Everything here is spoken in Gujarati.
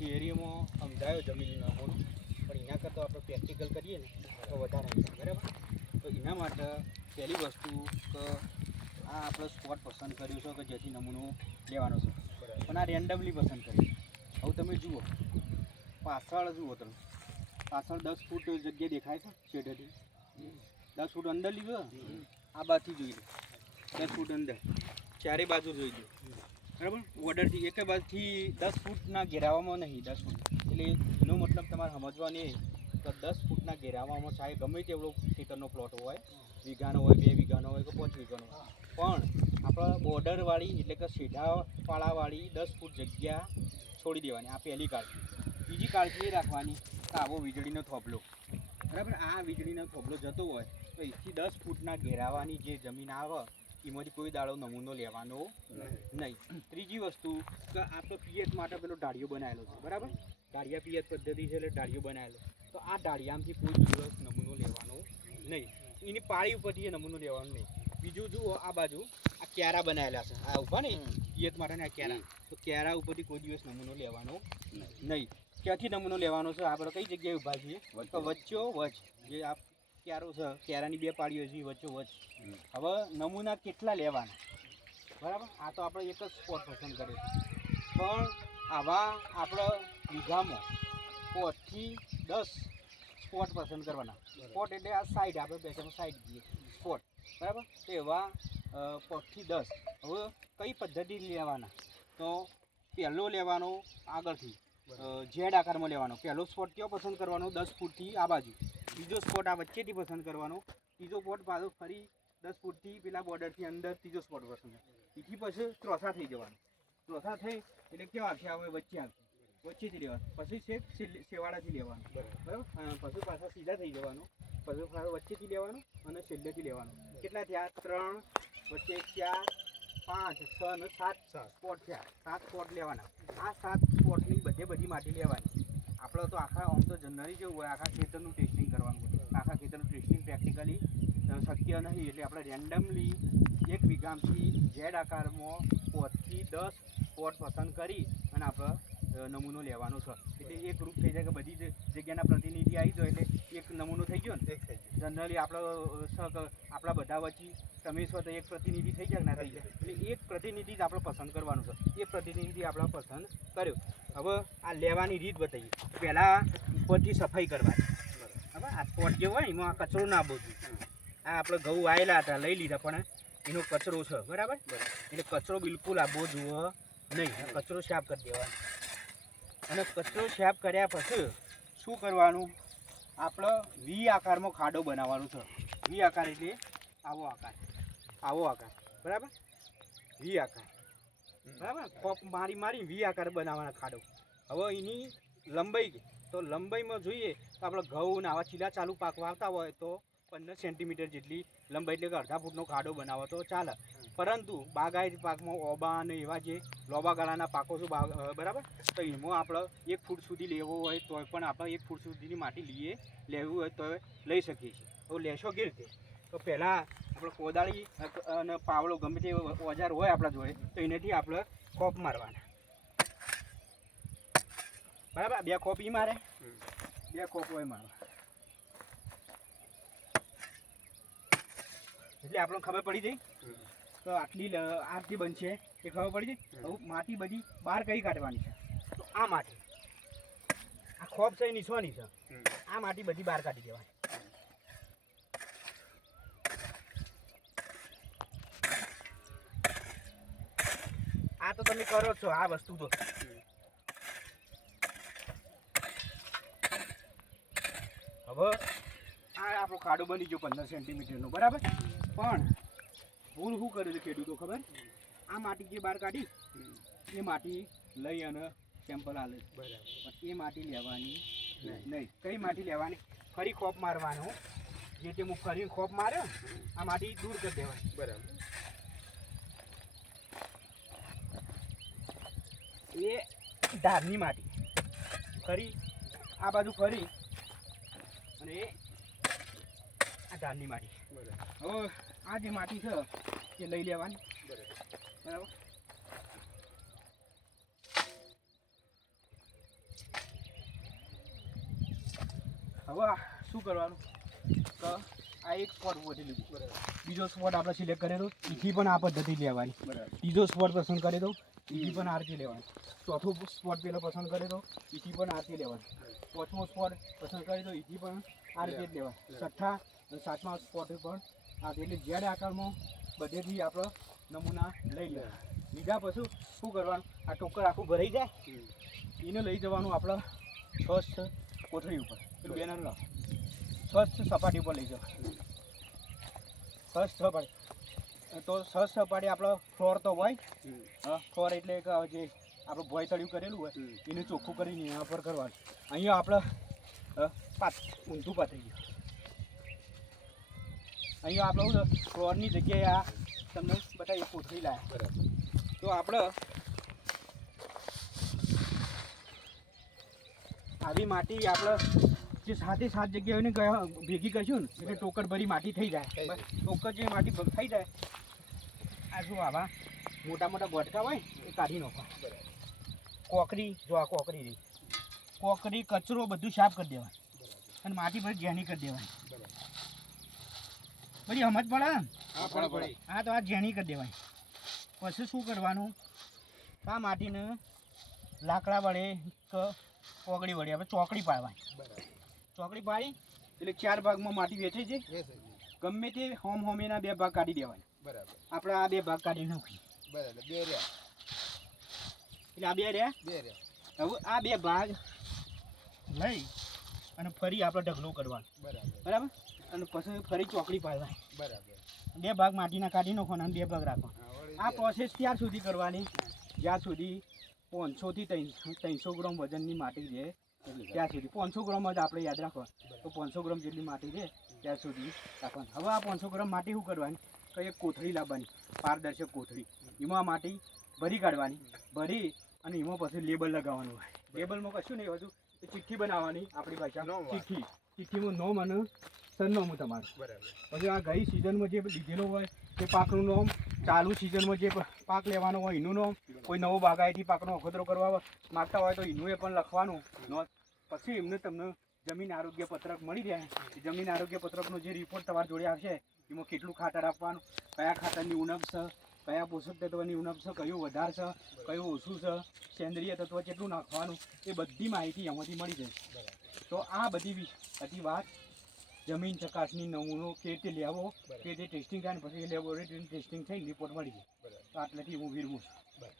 થિયરીમાં સમજાયો જમીનનું નમૂનો, પણ એના કરતાં આપણે પ્રેક્ટિકલ કરીએ ને તો વધારે સમજાય. બરાબર? તો એના માટે પહેલી વસ્તુ કે આ આપણે સ્પોટ પસંદ કર્યો છે કે જેથી નમૂનો લેવાનો છે, પણ આ રેન્ડમલી પસંદ કર્યો. હવે તમે જુઓ પાછળ, જુઓ તમે પાછળ 10 ફૂટ જગ્યા દેખાય છે શેઢેથી, 10 ફૂટ અંદર લીધો, આ બાજુથી જોઈ લો 10 ફૂટ અંદર, ચારે બાજુ જોઈ લો. બરાબર? ઓર્ડરથી એક બાજુથી 10 ફૂટના ઘેરાવામાં નહીં, 10 ફૂટ એટલે એનો મતલબ તમારે સમજવાની તો 10 ફૂટના ઘેરાવામાં ચાહે ગમે તેવડો ખેતરનો પ્લોટ હોય, વીઘાનો હોય, 2 વીઘાનો હોય કે 5 વીઘાનો હોય, પણ આપણે બોર્ડરવાળી એટલે કે સીધાપાળાવાળી 10 ફૂટ જગ્યા છોડી દેવાની. આ પહેલી કાળજી. બીજી કાળજી એ રાખવાની કે આવો વીજળીનો થોભલો, બરાબર, આ વીજળીનો થોભલો જતો હોય તો એથી 10 ફૂટના ઘેરાવાની જે જમીન આવે એમાંથી કોઈ દાડો નમૂનો લેવાનો નહીં. ત્રીજી વસ્તુ કે આપણો પિયત માટે પેલો ઢાળિયો બનાવેલો છે, બરાબર, ઢાળિયા પિયત પદ્ધતિ છે એટલે ઢાળિયો બનાવેલો, તો આ ઢાળિયામાંથી કોઈ દિવસ નમૂનો લેવાનો નહીં. એની પાળી ઉપરથી એ નમૂનો લેવાનો નહીં. બીજું જુઓ આ બાજુ આ ક્યારા બનાવેલા છે, આ ઉભા ને પિયત માટેના ક્યારા, તો ક્યારા ઉપરથી કોઈ દિવસ નમૂનો લેવાનો નહીં. ક્યાંથી નમૂનો લેવાનો છે? આપણે કઈ જગ્યાએ ઊભા છીએ તો વચ્ચો વચ જે આ ક્યારો છે, ક્યારાની 2 પાળીઓ છે વચ્ચો વચ. હવે નમૂના કેટલા લેવાના? બરાબર, આ તો આપણે એક જ સ્પોટ પસંદ કર્યો, પણ આવા આપણે વીઘામાં 5 થી 10 સ્પોટ પસંદ કરવાના. સ્પોટ એટલે આ સાઈડ, આપણે બેસામાં સાઈડ જઈએ સ્પોટ, બરાબર. તો એવા 5 થી 10. હવે કઈ પદ્ધતિ લેવાના? તો પહેલો લેવાનો આગળથી ઝેડ આકારમાં લેવાનો. પહેલો સ્પોટ કયો પસંદ કરવાનો? 10 ફૂટથી આ બાજુ. બીજો સ્પોટ આ વચ્ચેથી પસંદ કરવાનો. ત્રીજો સ્પોટ પાછો ફરી 10 ફૂટથી પેલા બોર્ડરથી અંદર ત્રીજો સ્પોટ પસંદ. એથી પછી ચોથા થઈ જવાનું. ચોથા થઈ એટલે કેવા આવશે? હવે વચ્ચે આવશે, વચ્ચેથી લેવાનું, પછી છેક છેવાડાથી લેવાનું, બરાબર. પછી પાછા સીધા થઈ જવાનું, પછી પાછું વચ્ચેથી લેવાનું અને છેલ્લેથી લેવાનું. કેટલા થયા? 3, વચ્ચે 4, 5, 6 અને 7 સ્પોટ થયા. 7 સ્પોટ લેવાના. આ 7 સ્પોટની બધી માટી લેવાની. આપણે તો આખા આમ તો જનરલી કેવું હોય, આખા ખેતરનું ટેસ્ટિંગ કરવાનું હોય. આખા ખેતરનું ટેસ્ટિંગ પ્રેક્ટિકલી શક્ય નહીં, એટલે આપણે રેન્ડમલી 1 વીઘામાંથી ઝેડ આકારમાં 5 થી 10 સ્પોટ પસંદ કરી અને આપણે નમૂનો લેવાનો છે. એટલે એક ગ્રુપ થઈ જાય કે બધી જગ્યાના પ્રતિનિધિ આવી જાય એટલે એક નમૂનો થઈ ગયો ને. જનરલી આપણા બધા વચ્ચે તમે છો તો એક પ્રતિનિધિ થઈ જાય ના થઈ જાય, એટલે એક પ્રતિનિધિ જ આપણે પસંદ કરવાનું છે. એ પ્રતિનિધિ આપણે પસંદ કર્યો. હવે આ લેવાની રીત બતાવીએ. પહેલાં ઉપરથી સફાઈ કરવાની. હવે આ સ્પોટ જે હોય એમાં આ કચરો ના બોલવું. આ આપણે ઘઉં વાયેલા હતા, લઈ લીધા, પણ એનો કચરો છે, બરાબર. એટલે કચરો બિલકુલ આવવો જોઈએ નહીં. કચરો સાફ કરી દેવાનો. અને કચરો સાફ કર્યા પછી શું કરવાનું? આપણે વી આકારમાં ખાડો બનાવવાનો છે. વી આકાર એટલે આવો આકાર, આવો આકાર, બરાબર, વી આકાર, બરાબર. ખોપ મારી વી આકાર બનાવવાના ખાડો. હવે એની લંબાઈ, તો લંબાઈમાં જોઈએ તો આપણે ઘઉં ને આવા ચીલા ચાલુ પાક વાવતા હોય તો 15 સેન્ટીમીટર જેટલી લંબાઈ એટલે કે અડધા ફૂટનો ખાડો બનાવો તો ચાલે. પરંતુ બાગાયતી પાકમાં ઓબા અને એવા જે લોબા ગાળાના પાકો છે, બરાબર, તો એમાં આપણે 1 ફૂટ સુધી લેવો હોય તો પણ આપણે 1 ફૂટ સુધીની માટી લેવું હોય તો લઈ શકીએ છીએ. તો લેશો કેવી રીતે? તો પહેલાં આપણે કોદાળી અને પાવડો ગમે તે ઓજાર હોય આપણા જોડે તો એનાથી આપણે ખોપ મારવાના, બરાબર. 2 ખોપ ઈ મારે, 2 ખોપ હોય મારવા, એટલે આપણને ખબર પડી જાય તો આટલી બનશે એ ખબર પડી જાય. હવે માટી બધી બહાર કઈ કાઢવાની છે? તો આ માટી, આ ખોપ છે નીચવાની છે, આ માટી બધી બહાર કાઢી દેવાની. આ તો તમે કરો છો આ વસ્તુ. તો હવે આ આપણો ખાડો બની ગયો 15 સેન્ટીમીટરનો, બરાબર. પણ ભૂલ શું કર્યું છે ખેડૂતો ખબર? આ માટી જે બહાર કાઢી એ માટી લઈ અને સેમ્પલ આલે, બરાબર, પણ એ માટી લેવાની નહીં. કઈ માટી લેવાની? ફરી ખોપ મારવાનો. જે તે હું ફરી ખોપ માર્યો આ માટી દૂર કરી દેવાની, બરાબર. એ ધારની માટી ફરી આ બાજુ ફરી અને એ આ ધારની માટી, બરાબર. હવે આ જે માટી છે એ લઈ લેવાની, બરાબર. હવે શું કરવાનું કે આ એક સ્પોટ ઉભી લીધું, બરાબર. બીજો સ્પોટ આપણે સિલેક્ટ કરેલો, એથી પણ આ પદ્ધતિ લેવાની, બરાબર. ત્રીજો સ્પોટ પસંદ કરી દો, એથી પણ આરતી લેવાની. ચોથો સ્પોટ પેલો પસંદ કરી દો, એથી પણ આરતી લેવાની. પાંચમો સ્પોટ પસંદ કરી દો, એથી પણ આરતી જ લેવાની. છઠ્ઠા અને સાતમા સ્પોટ પણ આરતી. એટલે જેડ આકારમાં બધેથી આપણે નમૂના લઈ લેવા. લીધા પછી શું કરવાનું, આ ટોકર આખું ભરાઈ જાય એને લઈ જવાનું આપણે સ્વચ્છ કોથળી ઉપર, પેલું બેનર લાવ, સ્વચ્છ સપાટી ઉપર લઈ જાઓ. સ્વચ્છ સપાટી તો સ્વચ્છ સપાટી આપણો ફ્લોર તો હોય, ફ્લોર એટલે કે જે આપણે ભોય તળિયું કરેલું હોય એને ચોખ્ખું કરીને એના પર કરવાનું. અહીંયા આપણે ઊંધું પાથરી ગયું. અહીંયા આપણે શું ફ્લોરની જગ્યાએ આ તમને બતાવીએ કોથળી લાવ્યા, બરાબર. તો આપણે આવી માટી આપણે જે સાથે સાત જગ્યાઓને ભેગી કરશું ને એટલે ટોકર ભરી માટી થઈ જાય. ટોકર જે માટી થઈ જાય આ શું આવા મોટા મોટા ગોટકા હોય એ કાઢી નાખવા. કોકરી જો આ કોકરી રહી, કોકરી કચરો બધું સાફ કરી દેવાય અને માટી ભરી ઝેણી કરી દેવાય. બધી સમજ પડે ને? હા, તો આ ઝેણી કરી દેવાય. પછી શું કરવાનું, આ માટીને લાકડા વડે કે કોગળી વડે આપણે ચોકડી પાડવાની. ચોકડી પાડી એટલે 4 ભાગમાં માટી વેચે છે. ગમે તે હોમેના 2 ભાગ કાઢી દેવાય, બરાબર. આપણે આ 2 ભાગ કાઢી નાખીએ, બરાબર. 2 રહ્યા એટલે આ 2 રહ્યા. હવે આ 2 ભાગ લઈ અને ફરી આપણે ઢગલો કરવાનો, બરાબર. અને પછી ફરી ચોકડી પાડવાની, બરાબર. 2 ભાગ માટીના કાઢી નાખવાના અને 2 ભાગ રાખવાના. આ પ્રોસેસ ત્યાર સુધી કરવાની જ્યાં સુધી 500 થી 300 ગ્રામ વજનની માટી છે ત્યાં સુધી. 500 ગ્રામ જ આપણે યાદ રાખવા, તો 500 ગ્રામ જેટલી માટી છે ત્યાં સુધી રાખવાની. હવે આ 500 ગ્રામ માટી શું કરવાની, તો એક કોથળી લાવવાની, પારદર્શક કોથળી. એમાં માટી ભરી કાઢવાની, ભરી અને એમાં પછી લેબલ લગાવવાનું હોય. લેબલમાં કશું નહીં હોતું, એ ચિઠ્ઠી બનાવવાની, આપણી ભાષામાં ચિઠ્ઠી. ચિઠ્ઠીમાં નોમ અને સરનામું તમારું, બરાબર. પછી આ ગઈ સિઝનમાં જે લીધેલો હોય તે પાકનું નામ, ચાલુ સિઝનમાં જે પાક લેવાનો હોય એનું નામ, કોઈ નવો બાગાયતી પાકનો અખતરો કરવા માગતા હોય તો એનું એ પણ લખવાનું. પછી એમને તમને જમીન આરોગ્ય પત્રક મળી જાય. જમીન આરોગ્ય પત્રકનો જે રિપોર્ટ તમારી જોડે આવશે એમાં કેટલું ખાતર આપવાનું, કયા ખાતરની ઉણપ છે, કયા પોષક તત્વની ઉણપ છે, કયું વધારે છે, કયું ઓછું છે, સેન્દ્રિય તત્વ કેટલું નાખવાનું, એ બધી માહિતી એમાંથી મળી જાય. તો આ બધી વાત જમીન ચકાસણી નમૂનો કે રીતે લેવો, કે તે ટેસ્ટિંગ થાય ને પછી લેબોરેટરી ટેસ્ટિંગ થઈને રિપોર્ટ મળી જાય. તો આટલેથી હું વિરમું છું.